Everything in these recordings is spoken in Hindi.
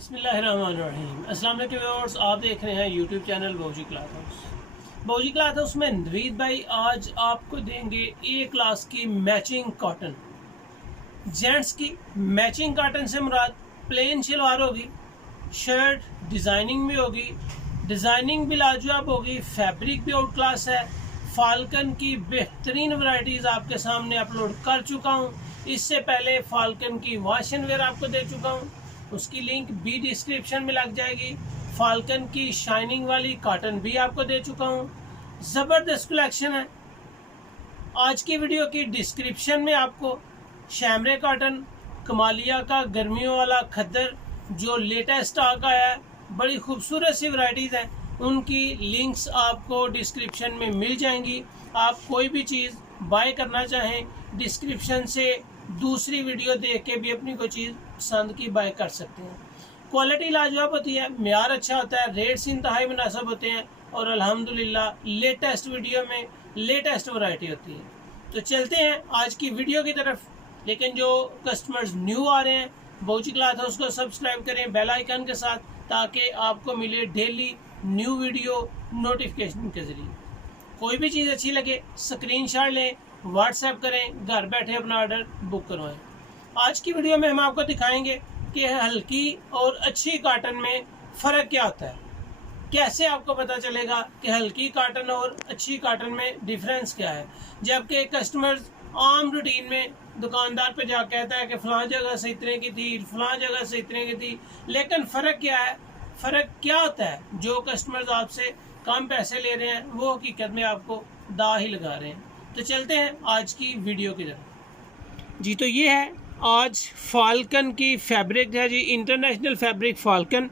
बिस्मिल्लाहिर्रहमानिर्रहीम। अस्सलाम वालेकुम व्यूअर्स, आप देख रहे हैं YouTube channel Bauji cloth house. Bauji cloth house में नवीद भाई आज आपको देंगे ए क्लास की मैचिंग कॉटन। जेंट्स की मैचिंग कॉटन से मुराद प्लेन शलवार होगी, शर्ट डिज़ाइनिंग भी होगी, डिज़ाइनिंग भी लाजवाब होगी, फैब्रिक भी आउट क्लास है। फाल्कन की बेहतरीन वैरायटीज़ आपके सामने अपलोड कर चुका हूँ। इससे पहले फाल्कन की वॉश एंड वेयर आपको दे चुका हूँ, उसकी लिंक भी डिस्क्रिप्शन में लग जाएगी। फाल्कन की शाइनिंग वाली कॉटन भी आपको दे चुका हूँ। ज़बरदस्त कलेक्शन है। आज की वीडियो की डिस्क्रिप्शन में आपको शैमरे कॉटन, कमालिया का गर्मियों वाला खद्दर जो लेटेस्ट स्टॉक आया है, बड़ी खूबसूरत सी वैरायटीज़ हैं, उनकी लिंक्स आपको डिस्क्रिप्शन में मिल जाएंगी। आप कोई भी चीज़ बाय करना चाहें डिस्क्रिप्शन से दूसरी वीडियो देख के भी अपनी कोई चीज़ पसंद की बाय कर सकते हैं। क्वालिटी लाजवाब होती है, म्यार अच्छा होता है, रेट्स इंतहाई मुनासिब होते हैं और अल्हम्दुलिल्लाह लेटेस्ट वीडियो में लेटेस्ट वैरायटी होती है। तो चलते हैं आज की वीडियो की तरफ। लेकिन जो कस्टमर्स न्यू आ रहे हैं, बौजी क्लॉथ हाउस को सब्सक्राइब करें बेल आइकन के साथ, ताकि आपको मिले डेली न्यू वीडियो नोटिफिकेशन के ज़रिए। कोई भी चीज़ अच्छी लगे स्क्रीनशॉट लें, व्हाट्सएप करें, घर बैठे अपना ऑर्डर बुक करवाएं। आज की वीडियो में हम आपको दिखाएंगे कि हल्की और अच्छी कॉटन में फ़र्क क्या होता है, कैसे आपको पता चलेगा कि हल्की कॉटन और अच्छी कॉटन में डिफरेंस क्या है। जबकि कस्टमर्स आम रूटीन में दुकानदार पे जा कहता है कि फ़लाँ जगह से इतने की थी, फ़लाँ जगह से इतने की थी, लेकिन फ़र्क क्या है, फ़र्क क्या होता है। जो कस्टमर्स आपसे कम पैसे ले रहे हैं वो हकीकत में आपको दा ही लगा रहे हैं। तो चलते हैं आज की वीडियो की तरफ। जी, तो ये है आज फाल्कन की फैब्रिक है जी, इंटरनेशनल फैब्रिक फाल्कन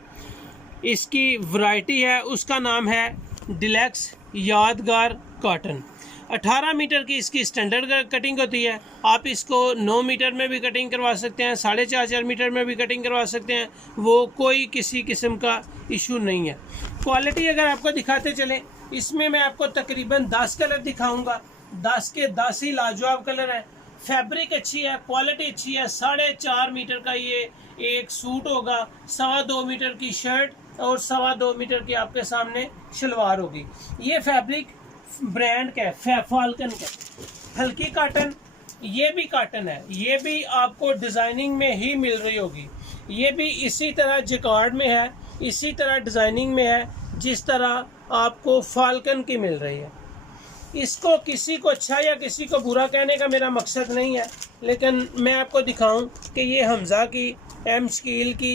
इसकी वैरायटी है, उसका नाम है डिलक्स यादगार कॉटन। 18 मीटर की इसकी स्टैंडर्ड कटिंग होती है। आप इसको 9 मीटर में भी कटिंग करवा सकते हैं, 4.5 मीटर में भी कटिंग करवा सकते हैं, वो कोई किसी किस्म का इशू नहीं है। क्वालिटी अगर आपको दिखाते चलें, इसमें मैं आपको तकरीबन 10 कलर दिखाऊंगा। 10 के 10 ही लाजवाब कलर हैं। फैब्रिक अच्छी है, क्वालिटी अच्छी है। 4.5 मीटर का ये एक सूट होगा, 2.25 मीटर की शर्ट और 2.25 मीटर की आपके सामने शलवार होगी। ये फैब्रिक ब्रांड का है, फाल्कन का। हल्की कॉटन, ये भी कॉटन है, ये भी आपको डिज़ाइनिंग में ही मिल रही होगी। ये भी इसी तरह जिकार्ड में है, इसी तरह डिज़ाइनिंग में है जिस तरह आपको फाल्कन की मिल रही है। इसको किसी को अच्छा या किसी को बुरा कहने का मेरा मकसद नहीं है, लेकिन मैं आपको दिखाऊं कि ये हमज़ा की, एम शकील की,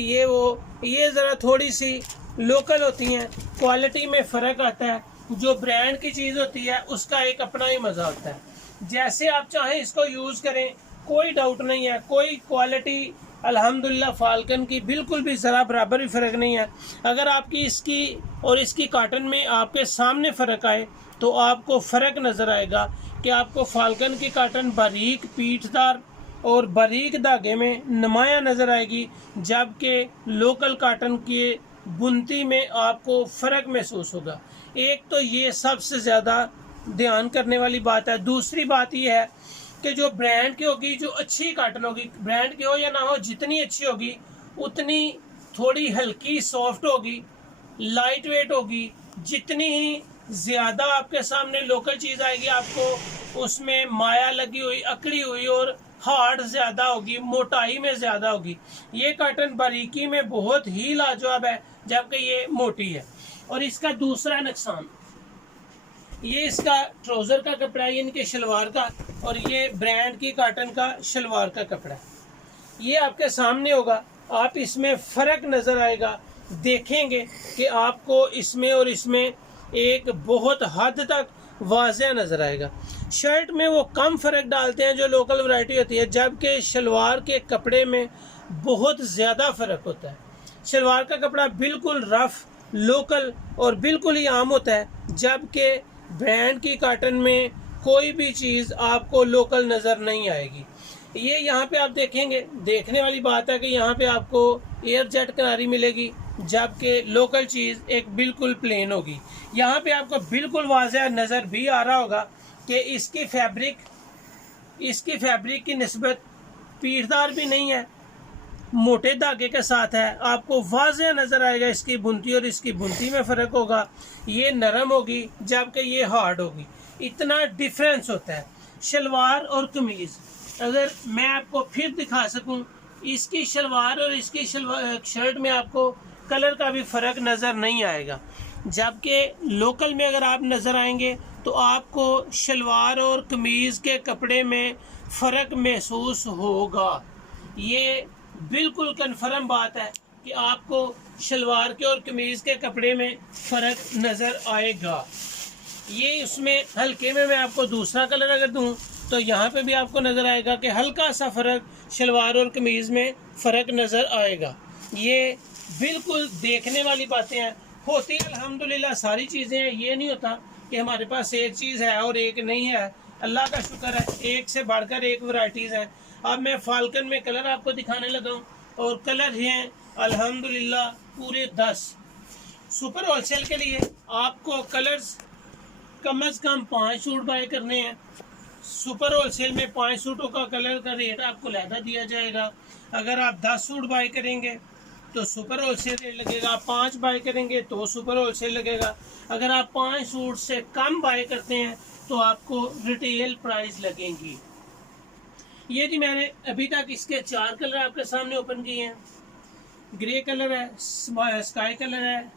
ये ज़रा थोड़ी सी लोकल होती हैं, क्वालिटी में फ़र्क आता है। जो ब्रांड की चीज़ होती है उसका एक अपना ही मज़ा होता है। जैसे आप चाहें इसको यूज़ करें, कोई डाउट नहीं है। कोई क्वालिटी अल्हम्दुलिल्लाह फाल्कन की बिल्कुल भी ज़रा बराबर भी फ़र्क नहीं है। अगर आपकी इसकी और इसकी कॉटन में आपके सामने फ़र्क आए तो आपको फ़र्क नज़र आएगा कि आपको फाल्कन की कॉटन बारीक पीठदार और बारीक धागे में नुमाया नज़र आएगी, जबकि लोकल कॉटन की बुनती में आपको फ़र्क महसूस होगा। एक तो ये सबसे ज़्यादा ध्यान करने वाली बात है। दूसरी बात ये है कि जो ब्रांड की होगी, जो अच्छी कॉटन होगी, ब्रांड की हो या ना हो, जितनी अच्छी होगी उतनी थोड़ी हल्की सॉफ्ट होगी, लाइट वेट होगी। जितनी ही ज़्यादा आपके सामने लोकल चीज़ आएगी, आपको उसमें माया लगी हुई, अकड़ी हुई और हार्ड ज़्यादा होगी, मोटाई में ज़्यादा होगी। ये कॉटन बारीकी में बहुत ही लाजवाब है, जबकि ये मोटी है। और इसका दूसरा नुकसान, ये इसका ट्राउज़र का कपड़ा है, इनके शलवार का, और ये ब्रांड की कॉटन का शलवार का कपड़ा है। ये आपके सामने होगा, आप इसमें फ़र्क नज़र आएगा, देखेंगे कि आपको इसमें और इसमें एक बहुत हद तक वाज़ह नज़र आएगा। शर्ट में वो कम फ़र्क डालते हैं जो लोकल वैरायटी होती है, जबकि शलवार के कपड़े में बहुत ज़्यादा फ़र्क होता है। शलवार का कपड़ा बिल्कुल रफ़, लोकल और बिल्कुल ही आम होता है, जबकि ब्रांड की कॉटन में कोई भी चीज़ आपको लोकल नज़र नहीं आएगी। ये यहाँ पे आप देखेंगे, देखने वाली बात है कि यहाँ पे आपको एयर जेट किनारी मिलेगी, जबकि लोकल चीज़ एक बिल्कुल प्लेन होगी। यहाँ पे आपको बिल्कुल वाज़ह नज़र भी आ रहा होगा कि इसकी फैब्रिक की निस्बत पीठदार भी नहीं है मोटे धागे के साथ है, आपको वाज़ेह नज़र आएगा इसकी बुनती और इसकी बुनती में फ़र्क होगा। ये नरम होगी जबकि ये हार्ड होगी, इतना डिफरेंस होता है शलवार और कमीज़। अगर मैं आपको फिर दिखा सकूं, इसकी शलवार और इसकी शर्ट में आपको कलर का भी फ़र्क नज़र नहीं आएगा, जबकि लोकल में अगर आप नज़र आएंगे तो आपको शलवार और कमीज़ के कपड़े में फ़र्क महसूस होगा। ये बिल्कुल कन्फर्म बात है कि आपको शलवार के और कमीज़ के कपड़े में फ़र्क नज़र आएगा। ये उसमें हल्के में मैं आपको दूसरा कलर अगर दूं तो यहाँ पे भी आपको नज़र आएगा कि हल्का सा फ़र्क शलवार और कमीज़ में फ़र्क नज़र आएगा। ये बिल्कुल देखने वाली बातें हैं, होती अल्हम्दुलिल्लाह सारी चीज़ें हैं। ये नहीं होता कि हमारे पास एक चीज़ है और एक नहीं है, अल्लाह का शुक्र है एक से बढ़कर एक वैरायटीज़ हैं। अब मैं फाल्कन में कलर आपको दिखाने लगा हूँ और कलर हैं अल्हम्दुलिल्लाह पूरे 10। सुपर होलसेल के लिए आपको कलर्स कम से कम 5 सूट बाय करने हैं। सुपर होलसेल में 5 सूटों का कलर का रेट आपको लहदा दिया जाएगा। अगर आप 10 सूट बाय करेंगे तो सुपर होलसेल रेट लगेगा, 5 बाय करेंगे तो सुपर होलसेल लगेगा। अगर आप 5 सूट से कम बाय करते हैं तो आपको रिटेल प्राइस लगेंगी। ये जी मैंने अभी तक इसके 4 कलर आपके सामने ओपन किए हैं। ग्रे कलर है, स्काई कलर है,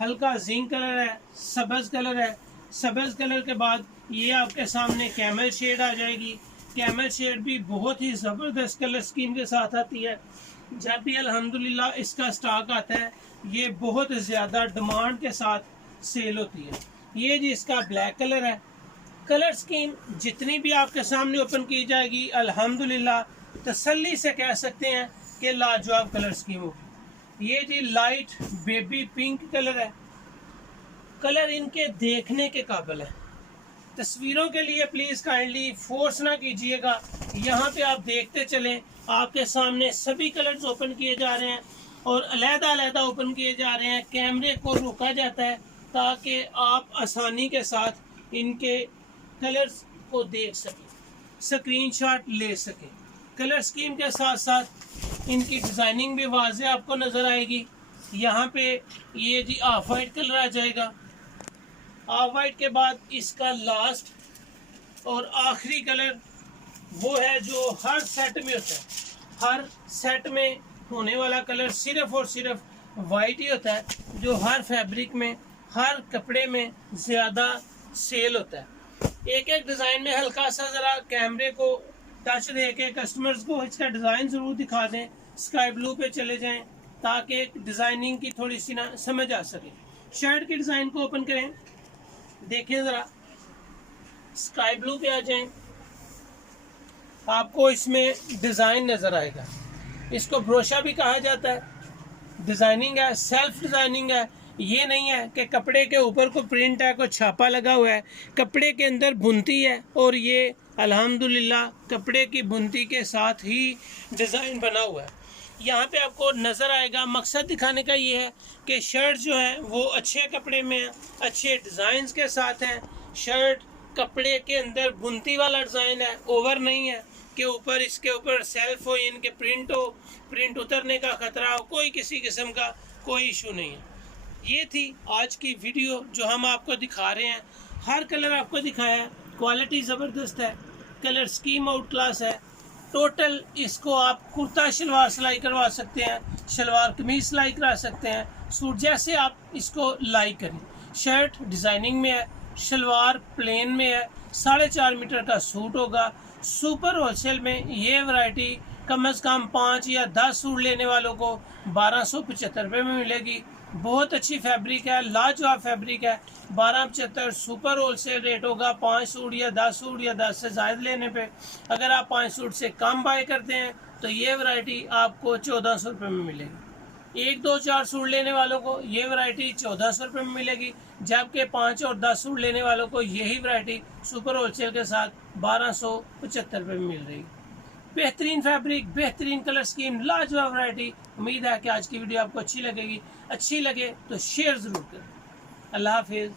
हल्का जिंक कलर है, सब्ज़ कलर है। सब्ज़ कलर के बाद ये आपके सामने कैमल शेड आ जाएगी। कैमल शेड भी बहुत ही ज़बरदस्त कलर स्कीम के साथ आती है। जब भी अल्हम्दुलिल्लाह इसका स्टॉक आता है ये बहुत ज़्यादा डिमांड के साथ सेल होती है। ये जी इसका ब्लैक कलर है। कलर स्कीम जितनी भी आपके सामने ओपन की जाएगी अल्हम्दुलिल्लाह तसल्ली से कह सकते हैं कि लाजवाब कलर स्कीम होगी। ये जी लाइट बेबी पिंक कलर है। कलर इनके देखने के काबिल है। तस्वीरों के लिए प्लीज़ काइंडली फोर्स ना कीजिएगा, यहाँ पे आप देखते चलें। आपके सामने सभी कलर्स ओपन किए जा रहे हैं और अलग-अलग ओपन किए जा रहे हैं। कैमरे को रोका जाता है ताकि आप आसानी के साथ इनके कलर्स को देख सकें, स्क्रीनशॉट ले सकें। कलर स्कीम के साथ साथ इनकी डिज़ाइनिंग भी वाज़े आपको नज़र आएगी। यहाँ पे ये जी ऑफ वाइट कलर आ जाएगा। ऑफ वाइट के बाद इसका लास्ट और आखिरी कलर वो है जो हर सेट में होता है। हर सेट में होने वाला कलर सिर्फ और सिर्फ वाइट ही होता है, जो हर फैब्रिक में हर कपड़े में ज़्यादा सेल होता है। एक एक डिज़ाइन में हल्का सा ज़रा कैमरे को टच दे के कस्टमर्स को इसका डिज़ाइन ज़रूर दिखा दें। स्काई ब्लू पे चले जाएं ताकि डिज़ाइनिंग की थोड़ी सी ना समझ आ सके। शर्ट के डिज़ाइन को ओपन करें, देखिए ज़रा स्काई ब्लू पे आ जाएं, आपको इसमें डिज़ाइन नज़र आएगा। इसको ब्रोशा भी कहा जाता है। डिज़ाइनिंग है, सेल्फ डिज़ाइनिंग है। ये नहीं है कि कपड़े के ऊपर कोई प्रिंट है, कोई छापा लगा हुआ है। कपड़े के अंदर बुनती है और ये अल्हम्दुलिल्लाह कपड़े की बुनती के साथ ही डिज़ाइन बना हुआ है। यहाँ पे आपको नज़र आएगा। मकसद दिखाने का ये है कि शर्ट जो है वो अच्छे कपड़े में है, अच्छे डिज़ाइंस के साथ है। शर्ट कपड़े के अंदर बुनती वाला डिज़ाइन है, ओवर नहीं है कि ऊपर इसके ऊपर सेल्फ हो, इनके प्रिंट हो, प्रिंट उतरने का ख़तरा हो, कोई किसी किस्म का कोई इशू नहीं है। ये थी आज की वीडियो जो हम आपको दिखा रहे हैं। हर कलर आपको दिखाया है, क्वालिटी ज़बरदस्त है, कलर स्कीम आउट क्लास है। टोटल इसको आप कुर्ता शलवार सिलाई करवा सकते हैं, शलवार कमीज सिलाई करा सकते हैं, सूट जैसे आप इसको लाई करें। शर्ट डिज़ाइनिंग में है, शलवार प्लेन में है, 4.5 मीटर का सूट होगा। सुपर होलसेल में ये वैरायटी कम से कम 5 या 10 सूट लेने वालों को 1275 रुपये में मिलेगी। बहुत अच्छी फैब्रिक है, लाजवाब फैब्रिक है। 1275 सुपर होलसेल रेट होगा 5 सूट या 10 सूट या 10 से ज़्यादा लेने पे। अगर आप 5 सूट से कम बाय करते हैं तो ये वैरायटी आपको 1400 रुपये में मिलेगी। 1, 2, 4 सूट लेने वालों को ये वैरायटी 1400 रुपये में मिलेगी, जबकि 5 और 10 सूट लेने वालों को यही वैरायटी सुपर होलसेल के साथ 1275 रुपये में मिल रही है। बेहतरीन फैब्रिक, बेहतरीन कलर स्कीम, लाजवाब वैरायटी। उम्मीद है कि आज की वीडियो आपको अच्छी लगेगी। अच्छी लगे तो शेयर ज़रूर करें। अल्लाह हाफिज़।